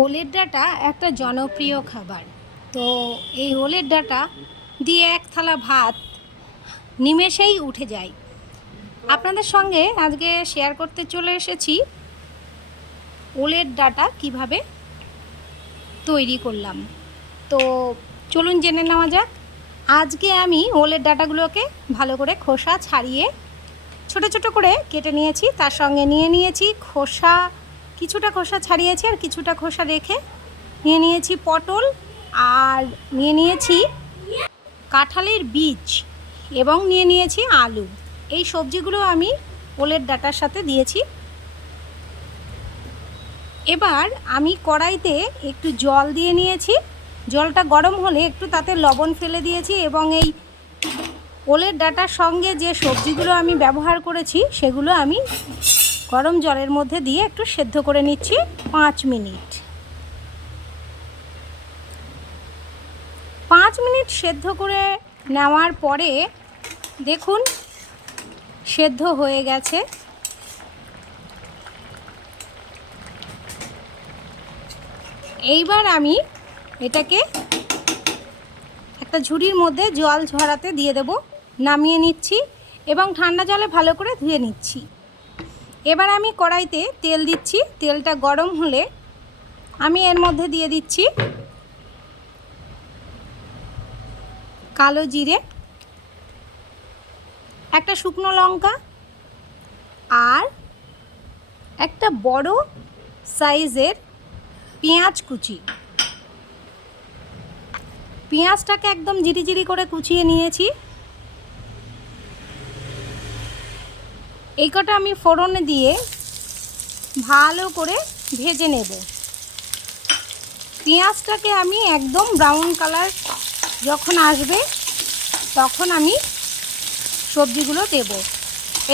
ওলের ডাঁটা একটা জনপ্রিয় খাবার। তো এই ওলের ডাঁটা দিয়ে এক থালা ভাত নিমেষেই উঠে যায়। আপনাদের সঙ্গে আজকে শেয়ার করতে চলে এসেছি ওলের ডাঁটা কিভাবে তৈরি করলাম। তো চলুন জেনে নেওয়া যাক। আজকে আমি ওলের ডাঁটাগুলোকে ভালো করে খোসা ছাড়িয়ে ছোট ছোট করে কেটে নিয়েছি। তার সঙ্গে নিয়ে নিয়েছি খোসা, কিছুটা খোসা ছাড়িয়েছি আর কিছুটা খোসা রেখে নিয়ে নিয়েছি পটল, আর নিয়ে নিয়েছি কাঁঠালের বীজ এবং নিয়ে নিয়েছি আলু। এই সবজিগুলো আমি ওলের ডাঁটার সাথে দিয়েছি। এবার আমি কড়াইতে একটু জল দিয়ে নিয়েছি। জলটা গরম হলে একটু তাতে লবণ ফেলে দিয়েছি এবং এই ওলের ডাঁটার সঙ্গে যে সবজিগুলো আমি ব্যবহার করেছি সেগুলো আমি গরম জলের মধ্যে দিয়ে একটু সেদ্ধ করে নিচ্ছি 5 মিনিট। 5 মিনিট সেদ্ধ করে নেওয়ার পরে দেখুন সেদ্ধ হয়ে গেছে। এইবার আমি এটাকে একটা ঝুড়ির মধ্যে জল ঝরাতে দিয়ে দেব, নামিয়ে নিচ্ছি এবং ঠান্ডা জলে ভালো করে ধুয়ে নিচ্ছি। এবার আমি কড়াইতে তেল দিচ্ছি। তেলটা গরম হলে আমি এর মধ্যে দিয়ে দিচ্ছি কালো জিরে, একটা শুকনো লঙ্কা আর একটা বড় সাইজের পেঁয়াজ কুচি। পেঁয়াজটাকে একদম জিরি করে কুচিয়ে নিয়েছি। এই কটা আমি ফোড়নে দিয়ে ভালো করে ভেজে নেব। পেঁয়াজটাকে আমি একদম ব্রাউন কালার যখন আসবে তখন আমি সবজিগুলো দেব।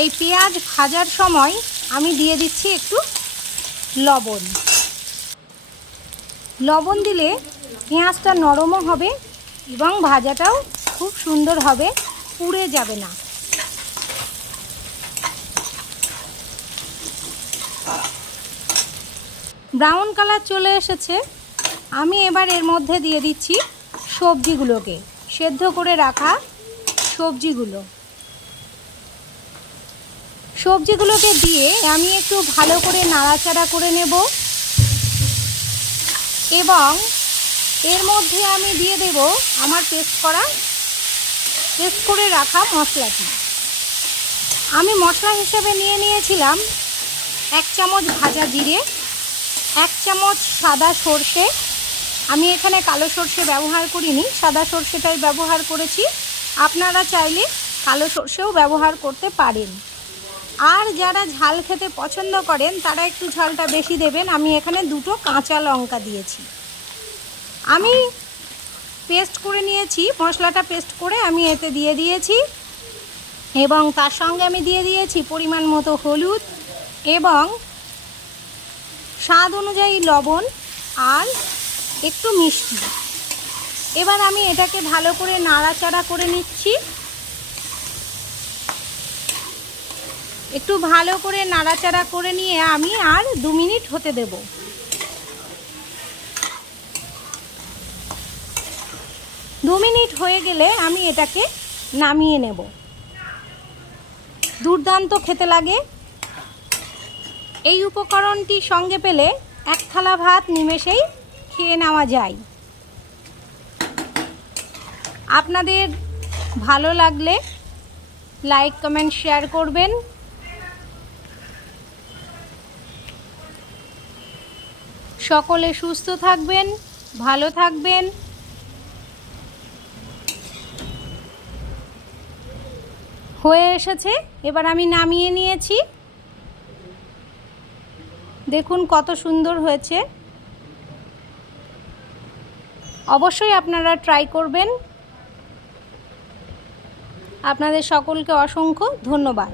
এই পেঁয়াজ ভাজার সময় আমি দিয়ে দিচ্ছি একটু লবণ। লবণ দিলে পেঁয়াজটা নরমও হবে এবং ভাজাটাও খুব সুন্দর হবে, পুড়ে যাবে না। ব্রাউন কালার চলে এসেছে। আমি এবার এর মধ্যে দিয়ে দিচ্ছি সবজিগুলোকে, সেদ্ধ করে রাখা সবজিগুলোকে দিয়ে আমি একটু ভালো করে নাড়াচাড়া করে নেব এবং এর মধ্যে আমি দিয়ে দেব আমার পেস্ট করে রাখা মশলাটি। আমি মশলা হিসেবে নিয়ে নিয়েছিলাম 1 চামচ ভাজা জিরে, 1 চামচ সাদা সর্ষে। আমি এখানে কালো সর্ষে ব্যবহার করিনি, সাদা সর্ষেটাই ব্যবহার করেছি। আপনারা চাইলে কালো সর্ষেও ব্যবহার করতে পারেন। আর যারা ঝাল খেতে পছন্দ করেন তারা একটু ঝালটা বেশি দেবেন। আমি এখানে 2টো কাঁচা লঙ্কা দিয়েছি। আমি পেস্ট করে নিয়েছি, মশলাটা পেস্ট করে আমি এতে দিয়ে দিয়েছি এবং তার সঙ্গে আমি দিয়ে দিয়েছি পরিমাণ মতো হলুদ এবং স্বাদ অনুযায়ী লবণ আর একটু মিষ্টি। এবার আমি এটাকে ভালো করে নাড়াচাড়া করে নিচ্ছি। একটু ভালো করে নাড়াচাড়া করে নিয়ে আমি আর 2 মিনিট হতে দেব। 2 মিনিট হয়ে গেলে আমি এটাকে নামিয়ে নেব। দুর্দান্ত খেতে লাগে। এই উপকরণটি সঙ্গে পেলে এক থালা ভাত নিমেষেই খেয়ে নেওয়া যায়। আপনাদের ভালো লাগলে লাইক, কমেন্ট, শেয়ার করবেন। সকলে সুস্থ থাকবেন, ভালো থাকবেন। হয়ে এসেছে, এবার আমি নামিয়ে নিয়েছি। দেখুন কত সুন্দর হয়েছে। অবশ্যই আপনারা ট্রাই করবেন। আপনাদের সকলকে অসংখ্য ধন্যবাদ।